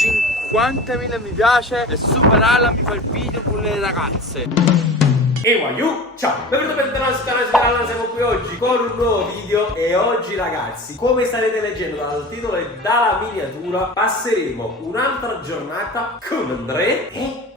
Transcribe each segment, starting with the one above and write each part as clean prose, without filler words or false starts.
50.000 mi piace e superarla mi fa il video con le ragazze. E Wayu, ciao! Benvenuti per il nostro canale, siamo qui oggi con un nuovo video. E oggi ragazzi, come starete leggendo dal titolo e dalla miniatura, passeremo un'altra giornata con Andrea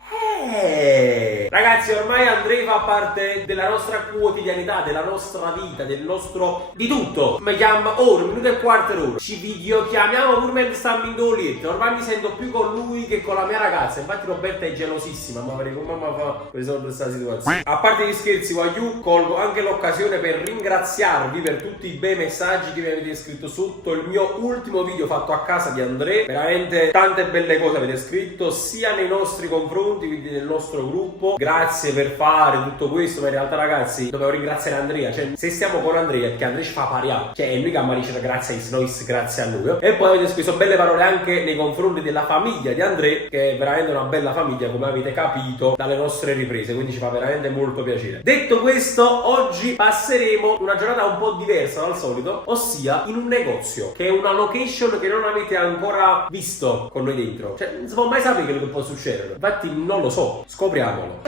ragazzi, ormai Andrea fa parte della nostra quotidianità, della nostra vita, del nostro di tutto. Mi chiama ora, minuto e quarto d'ora. Ci video chiamiamo pure mentre stiamo in doletta. Ormai mi sento più con lui che con la mia ragazza. Infatti Roberta è gelosissima, ma vedete come mamma fa risolvere questa situazione. A parte gli scherzi, Wayu, colgo anche l'occasione per ringraziarvi per tutti i bei messaggi che mi avete scritto sotto il mio ultimo video fatto a casa di Andrea. Veramente tante belle cose avete scritto, sia nei nostri confronti, quindi nel nostro gruppo. Grazie per fare tutto questo, ma in realtà ragazzi dovevo ringraziare Andrea. Cioè, se stiamo con Andrea, perché Andrea ci fa pariare, cioè è lui che mi dice grazie a Isnois, grazie a lui. E poi avete speso belle parole anche nei confronti della famiglia di Andrea, che è veramente una bella famiglia, come avete capito dalle nostre riprese, quindi ci fa veramente molto piacere. Detto questo, oggi passeremo una giornata un po' diversa dal solito, ossia in un negozio, che è una location che non avete ancora visto con noi dentro. Cioè, non si può mai sapere quello che può succedere. Infatti non lo so, scopriamolo.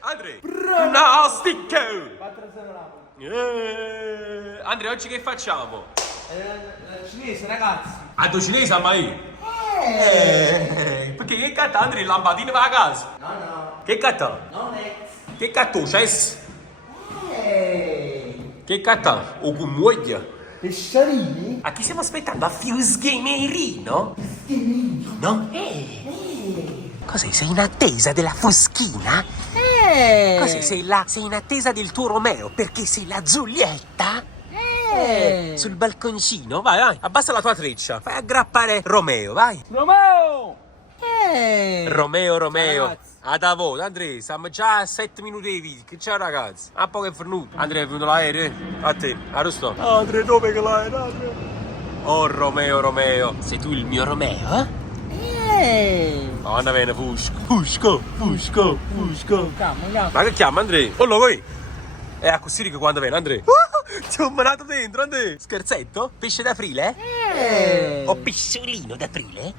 Andre! Pronastic! Andre, oggi che facciamo? Cinese ragazzi. A tu cinese mai? Perché che catta Andre lampadine va a casa? No. Che catta? Non è. Che catta cess? Che catta? O con moglie? Pesciarini? A chi stiamo aspettando? A Fuse Gamerino? No? Cos'è? Sei in attesa della foschina? Cos'è? Sei in attesa del tuo Romeo perché sei la Giulietta? Sul balconcino? Vai, abbassa la tua treccia. Fai aggrappare Romeo, vai. Romeo! Romeo. Ragazzi. Ad avoto, Andrea, siamo già a 7 minuti di video. Che c'è ragazzi? A poco è venuto. Andrea, è venuto l'aereo? A te, arrosto. Andrea, dove che l'aereo? Andrea? Oh, Romeo. Sei tu il mio Romeo, Oh, Anna bene, Fusco. Calma. Ma che chiama, Andrea? Oh, lo vuoi? È a così che quando viene, Andrea? Ti ho manato dentro, Andrea. Scherzetto? Pesce d'aprile? O pesciolino d'aprile?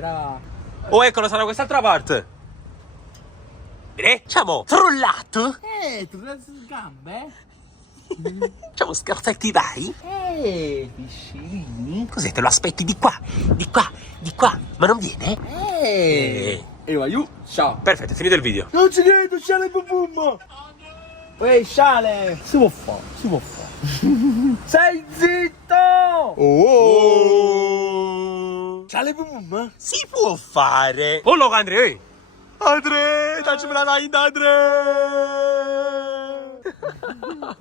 Raga. Oh, eccolo, sarà quest'altra parte. Bene, ciamo frullato. Tu prendi le gambe? Ciamo scherzetti dai. Piscini? Cos'è, te lo aspetti di qua? Ma non viene? E Wayu, ciao. Perfetto, è finito il video. Non ci credo, sciale pum. Ehi, sciale. Si può fare. Sei zitto. Oh. Sciale pum. Si può fare. Oh, lo Andrea. Andrea, daccimi la dai,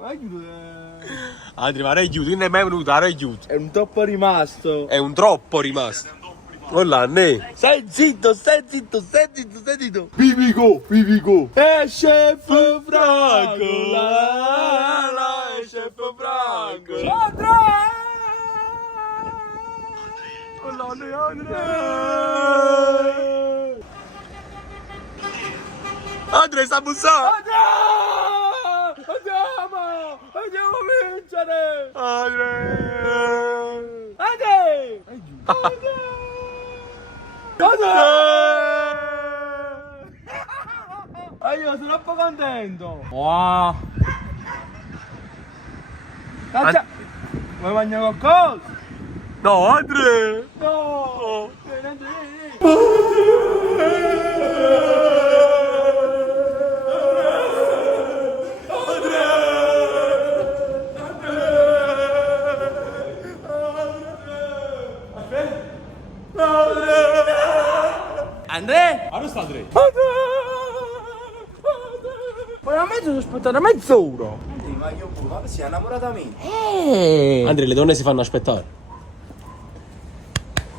Aiuto. Andrea, ma aiuto, non è mai venuto, aiuto. È un troppo rimasto. È un troppo rimasto. Oh là, ne. Stai zitto. Vivico. Chef Franco. La Chef Franco. Andrea. Oh là, ne, Andrea, sta bussando. Andiamo a vincere. Io sono troppo contento. Wow. Vuoi mangiare qualcosa? No, Andrea. No. Andrea? Dove sta Andrea? Poi a mezzo sono aspettato mezz'ora. Ma io ma si è innamorata mia. Andrea, le donne si fanno aspettare.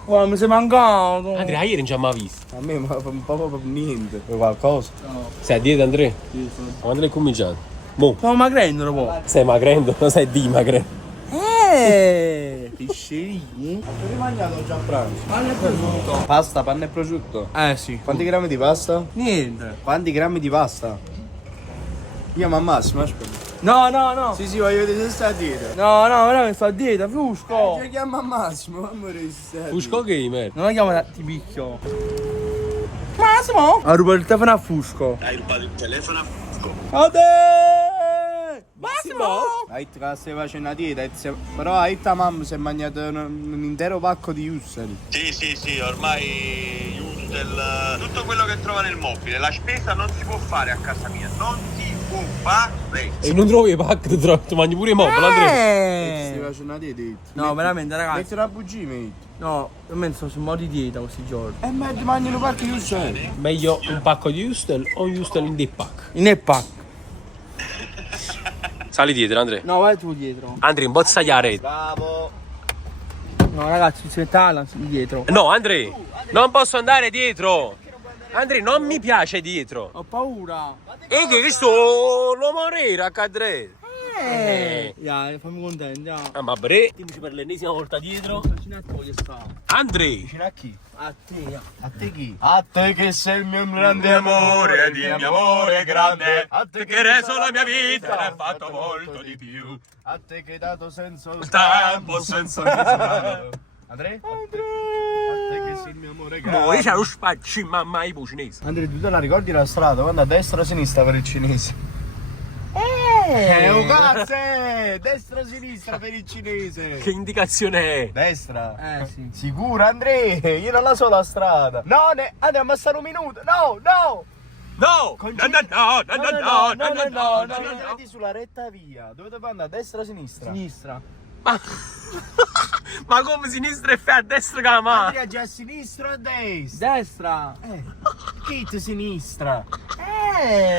Guarda, mi sei mancato. Andrea, ieri non ci ha mai visto. A me ma proprio per niente. Per qualcosa. Sei a dieta, Andrea? Andrea è cominciato. Boh. Stiamo magrendo un po'. Stai magrendo? Non sei dimagrendo. Piscerini? Hai mangiato già a pranzo? Panne e prosciutto. Pasta, panna e prosciutto. Sì. Quanti grammi di pasta? Niente. Quanti grammi di pasta? Io ma al massimo, aspetta. No. Sì, voglio vedere se sta a dieta. No, veramente sto a dieta, Fusco. Ci chiama Massimo, amore, se Fusco Gamer. Non la chiamo ti picchio. Massimo! Ha rubato il telefono a Fusco. Hai rubato il telefono a Fusco. Massimo! Hai che stai facendo una dieta, però hai la mamma si è mangiato un intero pacco di Ussari. Sì, ormai Yustel, tutto quello che trova nel mobile. La spesa non si può fare a casa mia, non si può fare. E non trovi i pack, ti mangi pure i mobili, Andrea. Stai facendo una dieta? No, veramente ragazzi. Metti una bugia, mate. No, per me sto su un modo di dieta questi giorni. Ma ti mangi un pacco di Ussari. Meglio un pacco di Yustel o un Yustel in deep pack? In e pack. Sali dietro, Andrea. No, vai tu dietro. Andrea, imbozzagliare. Bravo. No, ragazzi, si mette dietro. No, Andrea, non posso andare dietro. Andrea, non mi piace dietro. Ho paura. E che sto lo morire a cadere. Ya, fammi contento, ya. Ah, ma bre, dimmi per l'ennesima volta dietro. Vicino a te che sta. Andrea. Vicino a chi? A te, ya. A te chi? A te che sei il mio grande amore, di mio amore grande. A te che hai reso la mia vita, ne hai fatto molto di più. A te che hai dato senso al tempo senza misura. Andrea? A te che sei il mio amore grande. Noi c'è lo spacci, mamma i cinese. Andrea, tu te la ricordi la strada? Quando a destra o a sinistra per il cinese? Oh cazzo! Destra o sinistra per il cinese? Che indicazione è? Destra? Sì. Sicuro Andrea? Io non la so la strada. No, andiamo a stare un minuto. No! No! No! Concentrati sulla retta via. Dove devo andare? A destra o a sinistra? Sinistra. Ma come sinistra e fai a destra con la mano? Andrea già a sinistra o a destra? Destra. Kit sinistra.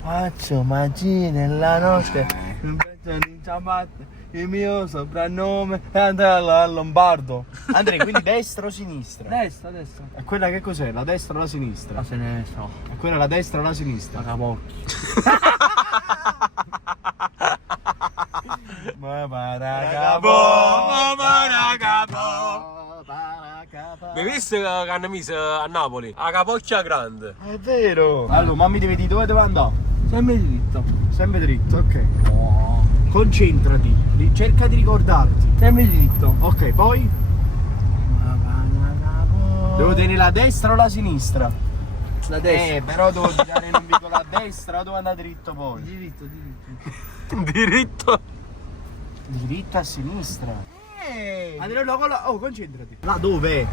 Faccio magia nella notte. Un pezzo di ciabatte. Il mio soprannome è Andrea Lombardo. Andrea, quindi destra o sinistra? Destra. E quella che cos'è? La destra o la sinistra? Ma se ne so. E quella la destra o la sinistra? La capocchi. Mi visto che hanno messo a Napoli? A Capocchia Grande. È vero. Allora, ma mi devi dire dove devo andare? Sempre dritto. Sempre dritto, ok. Concentrati, cerca di ricordarti. Sempre dritto. Ok, poi? Devo tenere la destra o la sinistra? La destra. Però devo girare in un vicolo a destra o devo andare dritto poi? Diritto. Diritto. Dritto a sinistra. Allora, concentrati. Là dove?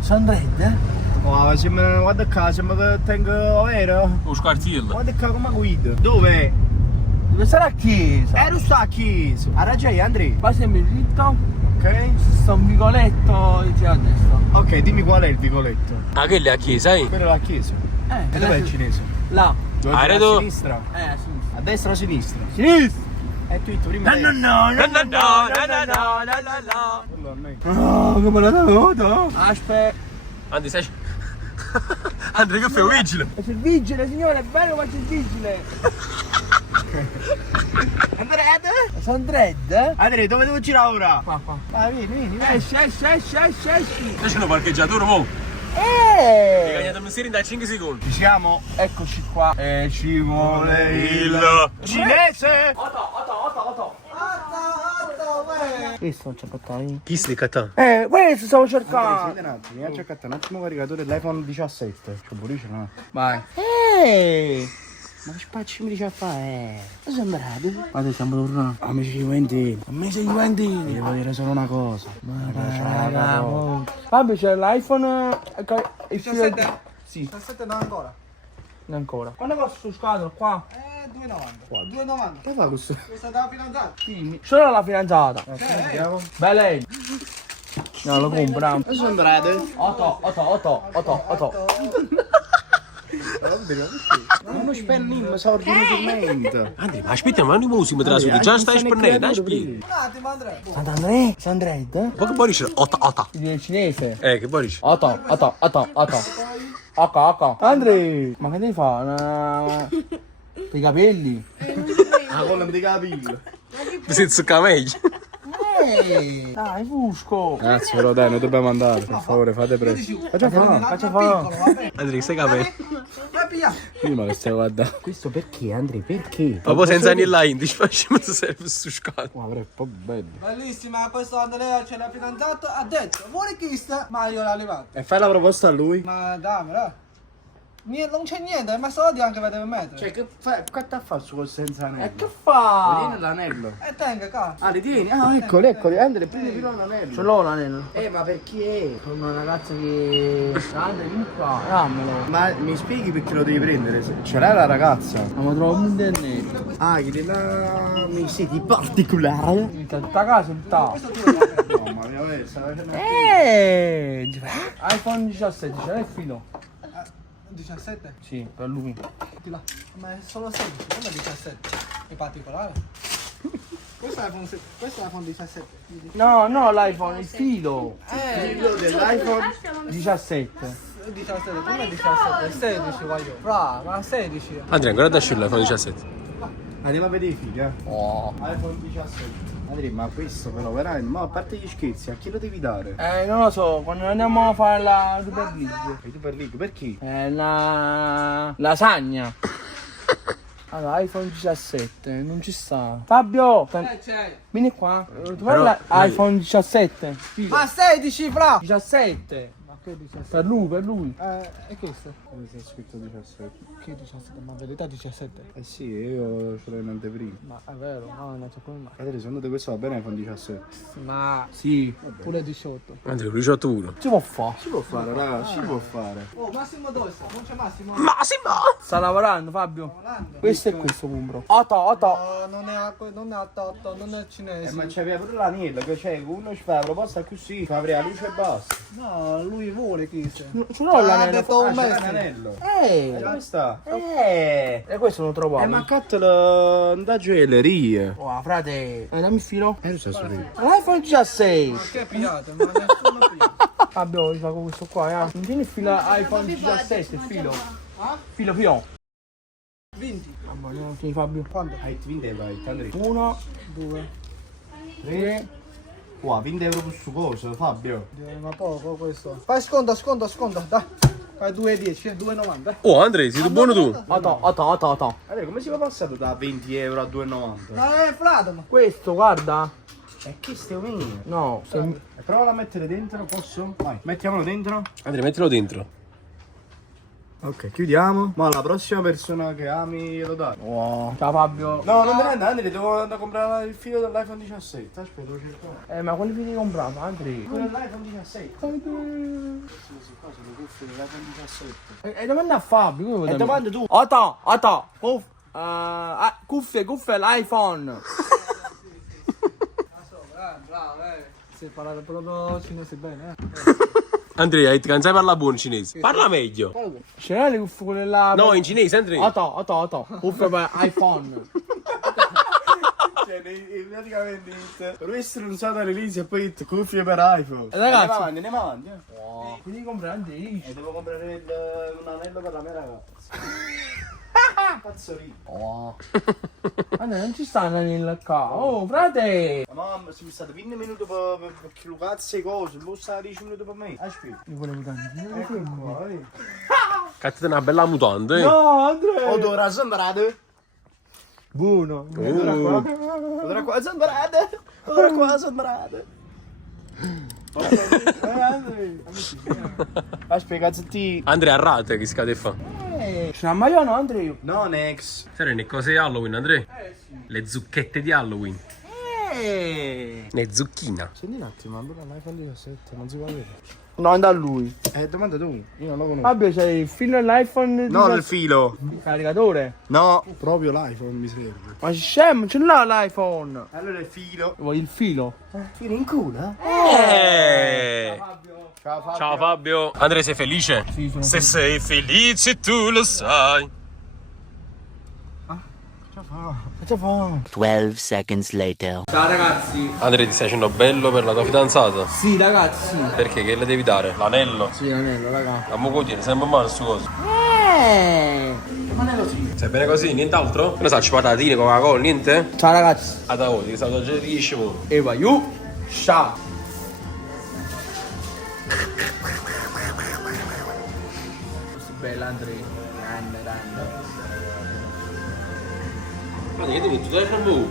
Sandred? Oh, guarda qua, sembra che tengo vero? Lo squartiello. Guarda qua come guido. Dove? Dove sarà chiesa? Non sta a chiesa. Ha ragione Andrea. Vai sempre dritto. Ok. Sta un vicoletto e gira a destra. Ok, dimmi qual è il vicoletto. Ah, che è a chiesa, eh? Quella è la chiesa. E dov'è il cinese? Là. Dove Ah, a vedo. sinistra? A sinistra. A destra o a sinistra? Sinistra. E tu prima destra. No. Quello a me. Oh, come la saluto? Aspetta. Andrea, sai... Andrea, che fai un vigile? È il vigile, signore, è bello faccio il vigile. Andrea? Sandred? Andrea, dove devo girare ora? Qua. Ah, vieni. Esci. C'è una parcheggiatura, mo'. Hai Eh! cagnato a mestiere da 5 secondi. Ci siamo? Eccoci qua. Ci vuole Il... cinese! Questo non c'è portato. Chi stai cattando? Questo stavo Siete cercando. un attimo, mi ha cercato un attimo il caricatore dell'iPhone 17. C'ho pure no? Vai. Ma che spacci mi dice a fare? Cosa sembrate? Guarda, stiamo tornando. Amici Juventini, Amici Juventini. devo dire solo una cosa. Vabbè, c'è l'iPhone. Il 17? Sì. 17 non ancora. Non ancora. Quando costa su scatola? Qua? 2,90. 2,90. Che fa questo? Questa da fidanzata. Sì. Solo la fidanzata. Andiamo. Bella. No, lo compriamo. Dove sono andate? 8. Non lo spenniamo, sordi inutilmente. Andrea, ma aspetta, ma non si metterà su di già stai spennendo, dai, spieghi. Un attimo Andrea. Sandandre? Sandred? Ma che poi dice? Ota. Il cinese. Che poi dice? 8. Andre, ma che devi fare? I capelli? Ah, con di capello. Senza camelli. Dai, Fusco. Grazie, però dai, noi dobbiamo andare. Per favore, fate presto. Faccia fa. Faccia fa. Andrea, stai capelli. pia. Prima che stai guardando. Questo perché, Andrea? Perché? Ma poi senza anni là indici facciamo se serve su scala. Ma è un po' bello. Bellissima, questo Andrea c'è la fidanzata, ha detto, vuole chista, ma io l'ho levato. E fai la proposta a lui? Ma dammela. Non c'è niente, ma soldi anche per deve mettere. Cioè, che fai? Che ti fa su senza anello? E che fa? Tieni l'anello. E tenga, cazzo. Ah, li tieni? Ah, eccoli, eccoli. Andrea, prendi l'anello. Ce l'ho l'anello. Ma perché? Con una ragazza che... Andrea, vieni qua, dammelo. Ma mi spieghi perché lo devi prendere? Ce l'hai la ragazza? Ma mi trovo un dennetto. Ah, che la... mi senti particolare? Tutta casa il tavolo. No, ma mia stava facendo... iPhone 17, ce l'hai il filo? 17? Sì, per lui. Di là. Ma è solo 16, non è 17. È particolare. Questo è iPhone 17. No, no, l'iPhone, il filo. Filo dell'iPhone 17. 17, come 17? 16 voglio. Fra, ma 16. Andrea, ancora da scegliere l'iPhone 17. Andiamo a vedere i figli, Oh. iPhone 17. Andrea, ma questo però veramente, ma a parte gli scherzi, a chi lo devi dare? Non lo so, quando andiamo a fare la Super League. E tu per lì, perché? La lasagna. Allora, iPhone 17, non ci sta. Fabio, C'è. vieni qua. Tu Però- parli iPhone 17. Filo. Ma 16, fra! 17. Ma che 17? Per lui, per lui. E questo? Come sei scritto 17? Che 17? Ma in verità 17. Eh sì, io ce l'ho in anteprima. Ma è vero, no, non so come mai. Andrea, secondo te questo va bene iPhone 17? Ma Sì. pure 18. Andrea, 18 pure. Si può fare. Si può fare, raga, si può fare. Oh, Massimo dove sta? Non c'è Massimo? Sta lavorando, Fabio. Lavorando. Questo è questo, compro. Otto. No, non è a Totto, non è cinese. Ma c'aveva pure l'anello, che c'è, uno ci fa la proposta così, fa aprire la luce e basta. No, lui vuole chi sia. Ce l'ho l'anello. detto un c'è mese. l'anello. E dove sta? E questo lo trovo. Ma cattolo da gioielleria. Oh, frate. Dammi il filo. Lo sta subito. L'iPhone 16. Ma che pigliate? Ma nessuno pigliate. Fabio, ti fa con questo qua, Non tieni il filo iPhone 17, il filo. Filo. 20. Mamma mia, non tieni Fabio. Quanto? Hai 20 euro, Andrea. 1, 2. 3. Wow, 20 euro per su cosa, Fabio? Ma poco questo. Fai sconto, dai. Fai 2,10, 2,90. Oh, Andrea, sei tu buono tu? Otto. Allora, come si va passato da 20 euro a 2,90? Ma è Fradom. Questo, guarda. E che stai mio? No, se... Prova a mettere dentro, posso? Vai, mettiamolo dentro. Andrea, mettilo dentro. Ok, chiudiamo. Ma la prossima persona che ami glielo dai. Wow. Ciao Fabio. No, non me ne andare, devo andare a comprare il filo dell'iPhone 17. Aspetta, lo cerco. Ma quali fili hai comprato, Andrea? Quello dell'iPhone 17. Sì, qua sono cuffie dell'iPhone 17. E domanda a Fabio. E domanda tu. Otto. Cuffie, l'iPhone. Bravo, Si parla proprio cinese bene, Andrea, ti cansai di parlare buono cinese? Parla meglio. Ce l'hai le cuffie quelle là? No, in cinese, Andrea. Otto. Cuffie per iPhone. Cioè, praticamente questo non sa dall'inizio e poi detto cuffie per iPhone. Ragazzi. Andiamo avanti. Quindi compri Andrea. E devo comprare un anello per la mia ragazza. Cazzo lì. Andrea, non ci sta l'anello qua. Oh, frate. Ma mamma, si mi state 20 minuti per che lo cazzo e cose, non sta 10 minuti per me. Aspetta. Mi volevo dare. Ecco qua, vedi. Cazzate una bella mutanda, No, Andrea. Odora sembrate. Buono. Odora qua sembrate. Odora qua sembrate. Aspetta, cazzotti. Andrea, a rate che scade fa. C'è una magliona, Andrea. No, next. Sai le cose di Halloween, Andrea? Le zucchette di Halloween. Le zucchina. Senti un attimo, allora l'iPhone 17 non si può avere. No, anda a lui. Domanda tu, io non lo conosco. Fabio, c'hai il filo dell'iPhone? No, il filo. Il caricatore? No, proprio l'iPhone mi serve. Ma scemo, ce l'ha l'iPhone. Allora il filo. Vuoi il filo? Filo in culo? Ciao Fabio. Ciao Fabio. Andrea, sei felice? Sì, sono Se sei felice tu lo sai. Cosa fa? 12 seconds later. Ciao ragazzi. Andrea, ti stai facendo bello per la tua fidanzata? Sì, ragazzi. Perché? Che le devi dare? L'anello? Sì, l'anello, raga. Ma mo tieni sempre male su cosa. Non è così. Stai bene così? Nient'altro? Ne sai, patatine, Coca-Cola, niente? Ciao ragazzi. A da voi, ti saluto già riesci mo. E vai, ciao. bella Andrea. Grande. Ma che tu telefono?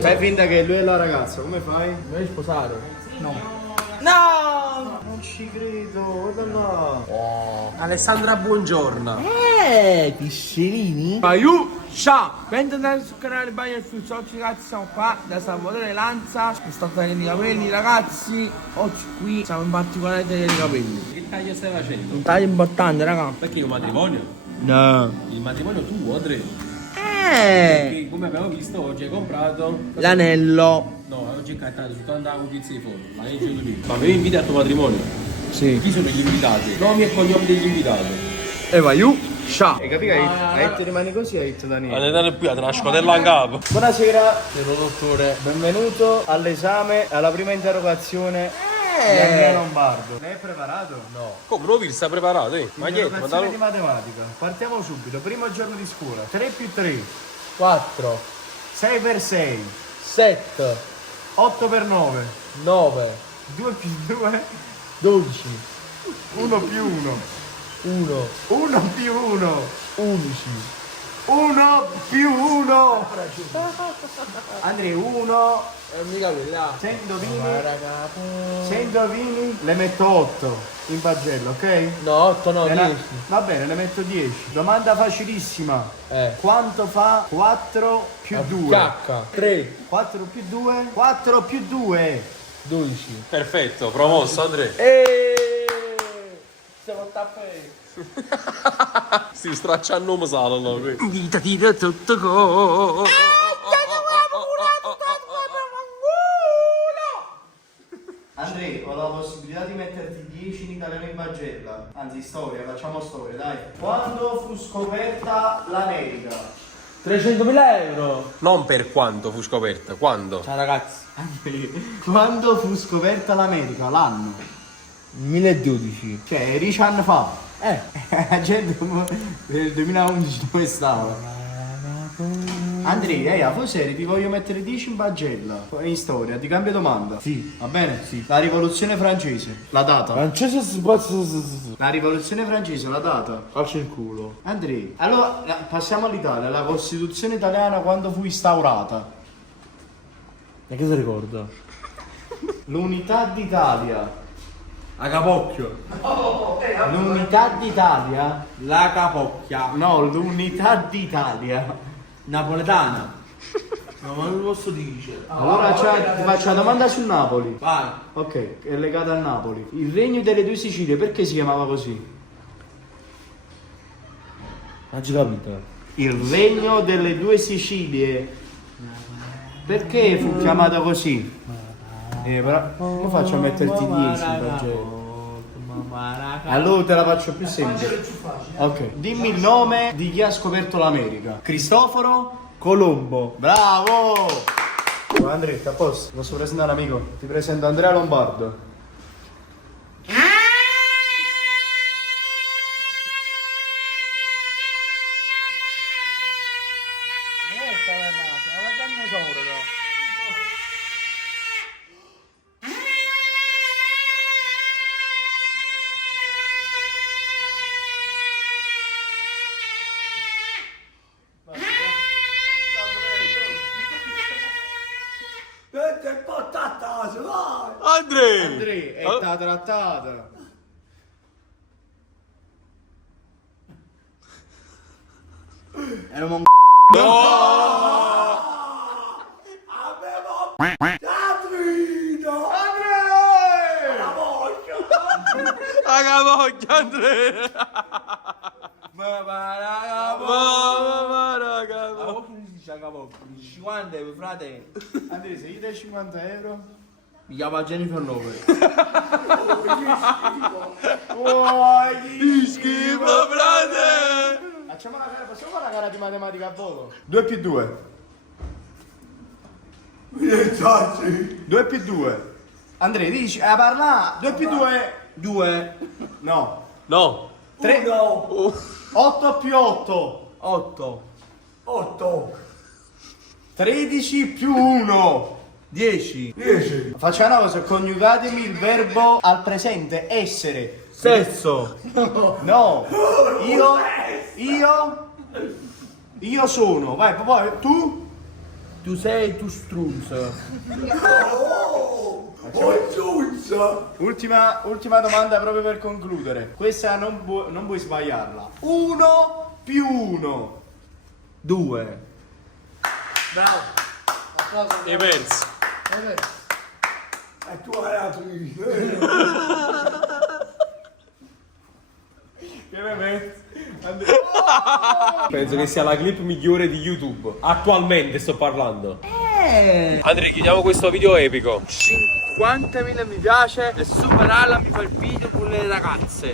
Fai finta che lui è la ragazza, come fai? Vuoi sposare? No. No! Non ci credo, guarda là. Alessandra, buongiorno. Piscirini? Aiù, ciao! Bentornati sul canale Bagno e Flusso. Oggi ragazzi siamo qua da Salvatore Lanza. Mi sto tagliando i capelli ragazzi. Oggi qui siamo in particolare tagliando i capelli. Che taglio stai facendo? Un taglio importante raga. Perché un matrimonio? No. Il matrimonio tuo, Andrea? Che come abbiamo visto oggi hai comprato L'anello. no, oggi è cantato tutto andato con pizza di foto ma avevi invitato al tuo matrimonio? Sì. Chi sono gli invitati? Nomi e cognomi degli invitati. Eva Iu, ciao! Hai capito? Hai detto rimani così, hai detto Daniele. Andate qui a la scodella in capo. Buonasera, dottore. benvenuto all'esame, alla prima interrogazione di Andrea Lombardo. Lei è preparato? No. Come lo sta preparato? Ma niente, ma Interrogazione di matematica. Partiamo subito, primo giorno di scuola. 3 più 3, 4, 6 per 6, 7, 8 per 9, 9, 2 più 2, 12, 1 più 1, 1, 1 più 1, 11. 1 più 1. Andrea, 1. Mica quella. Se indovini, le metto 8 in pagella, ok? No, 8 no, 10. Va bene, le metto 10. Domanda facilissima. Quanto fa 4 più 2? Cacca. 3, 4 più 2? 4 più 2. 12. perfetto, promosso Andrea. Siamo a tappe. Si stracciano un salo no, qui. Dita tira tutto go. Andrea, ho la possibilità di metterti 10 in italiano in pagella. Anzi, storia, facciamo storia, dai. Quando fu scoperta l'America? 300.000 euro. Non per quanto fu scoperta, quando? Ciao ragazzi. Quando fu scoperta l'America? L'anno? 1012. Cioè, 10 anni fa. La gente nel 2011 dove stava? Andrea, forse ti voglio mettere 10 in pagella. In storia, ti cambio domanda. Sì. Va bene? Sì. La rivoluzione francese, la data. Francese La rivoluzione francese, la data. calcio il culo. Andrea, allora passiamo all'Italia. La Costituzione italiana quando fu instaurata? E che si ricorda? L'unità d'Italia. La capocchio. L'unità d'Italia? La capocchia. No, l'unità d'Italia. Napoletana. No, ma non lo posso dire. Allora ti faccio una domanda sul Napoli. Vai. Ok, è legata al Napoli. Il regno delle due Sicilie, perché si chiamava così? Non ci capito. Il regno delle due Sicilie. Perché fu chiamata così? Però come faccio a metterti 10 in pagella? Allora te la faccio più semplice. Ok. Dimmi il nome di chi ha scoperto l'America. Cristoforo Colombo. Bravo! Oh, Andrea, a posto? Posso presentare un amico? Ti presento Andrea Lombardo. Andrea! Andrea, è stata trattata. Era un La capocchia Andrea! La capocchia. 50 euro frate. Andrea, se gli dai 50 euro? Mi chiama Jennifer Lopez. Che Schifo frate! Facciamo una gara, possiamo fare una gara di matematica a volo? 2 più 2. 2 più 2. Andrea, dici, parla. 2 più 2. 2. No. No! 3. 8 più 8. 8. 13 più 1. 10. Facciamo una cosa, coniugatemi il verbo al presente, essere. stesso. No. Io sono. Vai, poi tu? Tu sei tu strunzo. Ultima domanda proprio per concludere. Questa non puoi sbagliarla. 1 più 1. 2. Bravo. Applauso. E pensi? E tu hai altro. Penso che sia la clip migliore di YouTube. Attualmente sto parlando. Andrea, chiudiamo questo video epico. 50.000 mi piace e superarla mi fa il video con le ragazze.